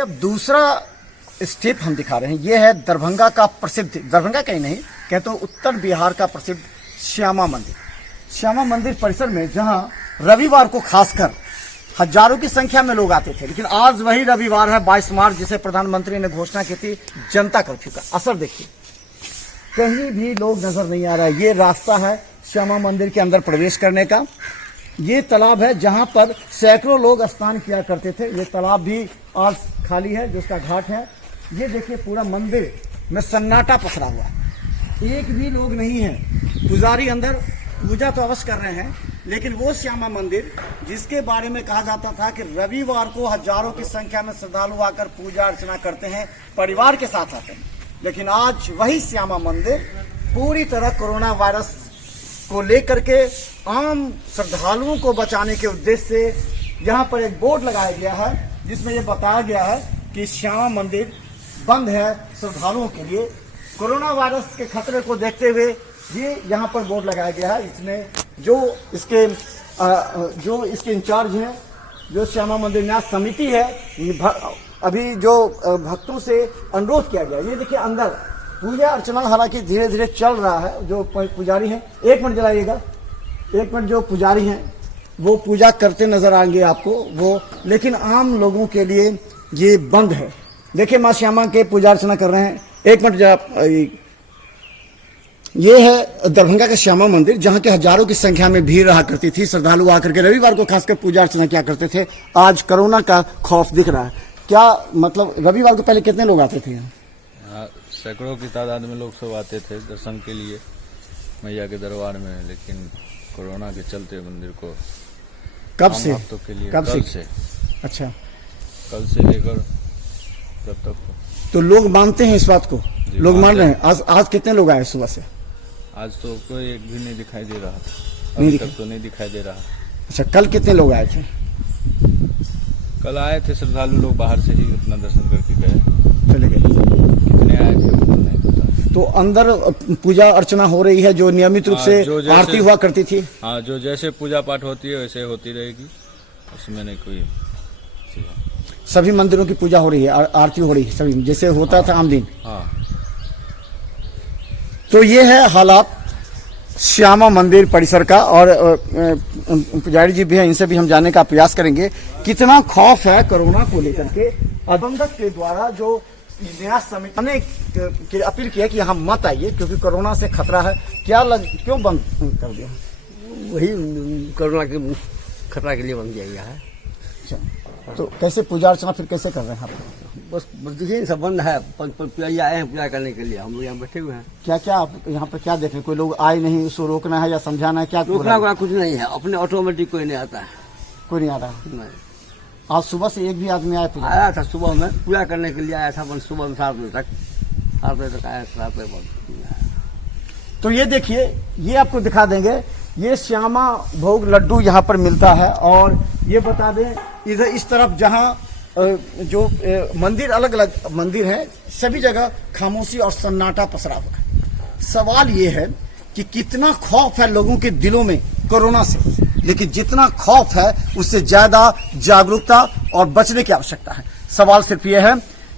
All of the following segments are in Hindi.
अब दूसरा स्टेप हम दिखा रहे हैं। ये है दरभंगा का प्रसिद्ध, दरभंगा का ही नहीं कहते उत्तर बिहार का प्रसिद्ध श्यामा मंदिर। श्यामा मंदिर परिसर में जहां रविवार को खासकर हजारों की संख्या में लोग आते थे, लेकिन आज वही रविवार है 22 मार्च, जिसे प्रधानमंत्री ने घोषणा की थी जनता कर्फ्यू का। असर देखिए, कहीं भी लोग नजर नहीं आ रहा है। ये रास्ता है श्यामा मंदिर के अंदर प्रवेश करने का। ये तालाब है जहां पर सैकड़ों लोग स्नान किया करते थे। ये तालाब भी आज खाली है, जिसका घाट है। ये देखिए पूरा मंदिर में सन्नाटा पसरा हुआ है, एक भी लोग नहीं है। पुजारी अंदर पूजा तो अवश्य कर रहे हैं, लेकिन वो श्यामा मंदिर जिसके बारे में कहा जाता था कि रविवार को हजारों की संख्या में श्रद्धालु आकर पूजा अर्चना करते हैं, परिवार के साथ आते हैं, लेकिन आज वही श्यामा मंदिर पूरी तरह कोरोना वायरस को लेकर के आम श्रद्धालुओं को बचाने के उद्देश्य से यहाँ पर एक बोर्ड लगाया गया है, जिसमें यह बताया गया है कि श्यामा मंदिर बंद है श्रद्धालुओं के लिए। कोरोना वायरस के खतरे को देखते हुए ये यहाँ पर बोर्ड लगाया गया है। इसमें जो इसके इंचार्ज हैं, जो श्यामा मंदिर न्यास समिति है, अभी जो भक्तों से अनुरोध किया गया। ये देखिए अंदर पूजा अर्चना हालांकि धीरे धीरे चल रहा है। जो पुजारी हैं, एक मिनट जलाइएगा, एक मिनट, जो पुजारी हैं वो पूजा करते नजर आएंगे आपको वो, लेकिन आम लोगों के लिए ये बंद है। देखिए माँ श्यामा के पूजा अर्चना कर रहे हैं। एक मिनट, ये है दरभंगा का श्यामा मंदिर, जहां के हजारों की संख्या में भीड़ रहा करती थी। श्रद्धालु आकर के रविवार को खासकर पूजा अर्चना किया करते थे। आज कोरोना का खौफ दिख रहा है। क्या मतलब रविवार को पहले कितने लोग आते थे? सैकड़ों की तादाद में लोग सब आते थे दर्शन के लिए मैया के दरबार में, लेकिन कोरोना के चलते मंदिर को कब से कल से अच्छा, कल से लेकर तब तक तो लोग मानते हैं इस बात को, लोग मान रहे हैं। आज कितने लोग आए सुबह से? आज तो कोई एक भी नहीं दिखाई दे रहा था, नहीं तक तो नहीं दिखाई दे रहा। अच्छा, कल कितने लोग आए थे? कल आए थे श्रद्धालु लोग, बाहर से ही अपना दर्शन करके गए, चले गए। कितने आए थे वो नहीं पता। तो अंदर पूजा अर्चना हो रही है जो नियमित रूप से आरती हुआ करती थी? हाँ, जो जैसे पूजा पाठ होती है वैसे होती रहेगी, उसमें नहीं कोई। सभी मंदिरों की पूजा हो रही है, आरती हो रही है, सभी जैसे होता था आम दिन। हाँ। तो ये है हालात श्यामा मंदिर परिसर का, और पुजारी जी भी हैं, इनसे भी हम जानने का प्रयास करेंगे कितना खौफ है कोरोना को लेकर के। प्रबंधक के द्वारा जो न्यास समिति ने अपील किया कि यहाँ मत आइए क्योंकि कोरोना से खतरा है, क्यों बंद कर दिया? वही कोरोना के खतरा के लिए बंद किया गया है। अच्छा, तो कैसे पूजा अर्चना फिर कैसे कर रहे हैं आप? बस देखिए सब बंद है, पुजारी आए हैं पूजा करने के लिए, हम लोग यहाँ बैठे हुए हैं। क्या क्या आप यहाँ पर क्या देख रहे हैं? कोई लोग आए नहीं, उसको रोकना है या समझाना है? क्या रोकना कुछ नहीं है, अपने ऑटोमेटिक कोई नहीं आता है। कोई नहीं आ रहा? नहीं। आज सुबह से एक भी आदमी आया था सुबह में पूजा करने के लिए आया था, सुबह में 7 बजे तक आया। 7 बजे। तो ये देखिए, ये आपको दिखा देंगे, ये श्यामा भोग लड्डू यहाँ पर मिलता है। और ये बता दें, इधर इस तरफ जहाँ जो मंदिर, अलग अलग मंदिर है, सभी जगह खामोशी और सन्नाटा पसरा हुआ है। सवाल ये है कि कितना खौफ है लोगों के दिलों में कोरोना से, लेकिन जितना खौफ है उससे ज्यादा जागरूकता और बचने की आवश्यकता है। सवाल सिर्फ ये है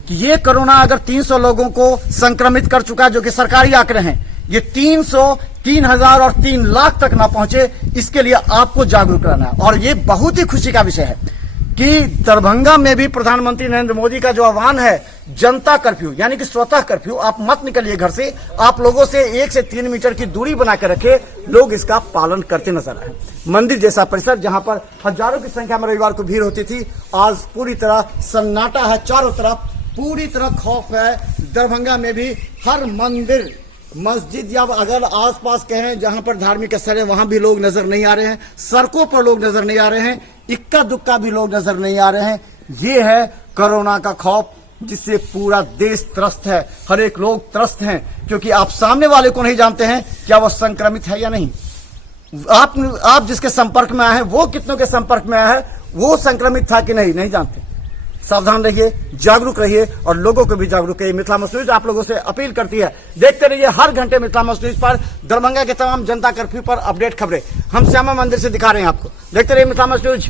कि ये कोरोना अगर 300 लोगों को संक्रमित कर चुका है, जो कि सरकारी आंकड़े हैं, ये 300, 3000 और 3 लाख तक ना पहुंचे, इसके लिए आपको जागरूक रहना है। और ये बहुत ही खुशी का विषय है कि दरभंगा में भी प्रधानमंत्री नरेंद्र मोदी का जो आह्वान है जनता कर्फ्यू, यानी कि स्वतः कर्फ्यू, आप मत निकलिए घर से, आप लोगों से 1 से 3 मीटर की दूरी बनाकर रखे, लोग इसका पालन करते नजर आए। मंदिर जैसा परिसर जहां पर हजारों की संख्या में रविवार को भीड़ होती थी, आज पूरी तरह सन्नाटा है। चारों तरफ पूरी तरह खौफ है। दरभंगा में भी हर मंदिर, मस्जिद या अगर आसपास कहें जहां पर धार्मिक स्थल है, वहां भी लोग नजर नहीं आ रहे हैं। सड़कों पर लोग नजर नहीं आ रहे हैं, इक्का दुक्का भी लोग नजर नहीं आ रहे हैं। ये है कोरोना का खौफ, जिससे पूरा देश त्रस्त है, हर एक लोग त्रस्त हैं, क्योंकि आप सामने वाले को नहीं जानते हैं क्या वो संक्रमित है या नहीं। आप जिसके संपर्क में आए हैं, वो कितनों के संपर्क में आया है, वो संक्रमित था कि नहीं जानते। सावधान रहिए, जागरूक रहिए और लोगों को भी जागरूक करिए। मिथिला मस्ट न्यूज आप लोगों से अपील करती है, देखते रहिए हर घंटे मिथिला मस्ट न्यूज पर दरभंगा के तमाम जनता कर्फ्यू पर अपडेट खबरें हम श्यामा मंदिर से दिखा रहे हैं आपको। देखते रहिए मिथिला मस्ट न्यूज।